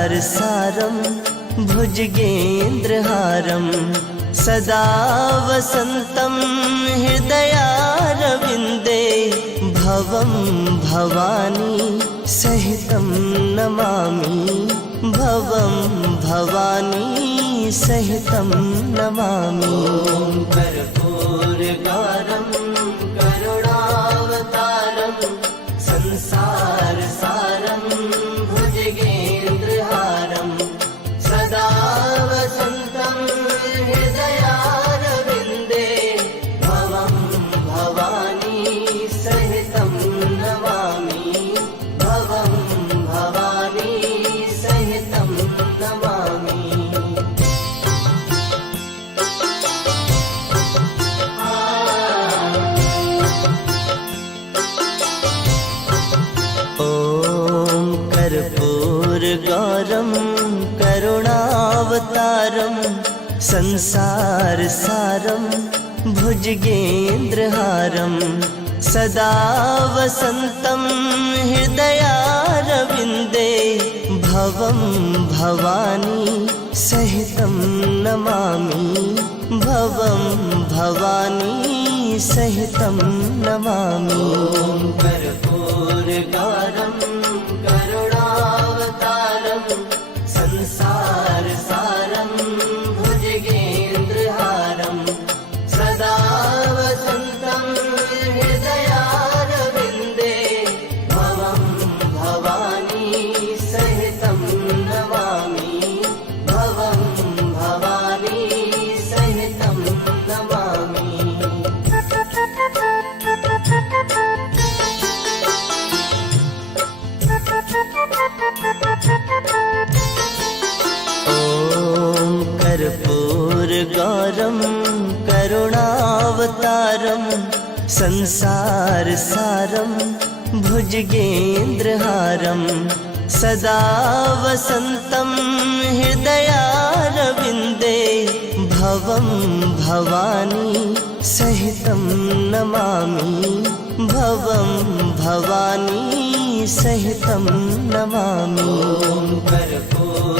संसारसारं भुजगेन्द्रहारं सदा वसन्तं हृदयारविन्दे भवं भवानी सहितं नमामि भवं भवानी सहितं नमामि। कर्पूरगारं करुणावतारं संसारसारं भुजगेन्द्रहारं सदा वसन्तं हृदयारविन्दे भवं भवानी सहितं नमामि भवं भवानी सहितं नमामि। ॐ कर्पूरगौरं करुणावतारं संसारसारं भुजगेन्द्रहारं सदा वसन्तं हृदयारविन्दे भवं भवानी सहितं नमामि भवं भवानी सहितं नमामि। कर्पूरगारं करुणावतारं संसारसारं भुजगेन्द्रहारं सदा वसन्तं हृदयारविन्दे भवं भवानी सहितं नमामि भवं भवानी सहितं नमामि। ॐ कर्पूरगौरं करुणावतारं संसारसारं भुजगेन्द्रहारं सदा वसन्तं हृदयारविन्दे भवं भवानी सहितं नमामि भवं भवानी सहितं नमामि। कर्पूर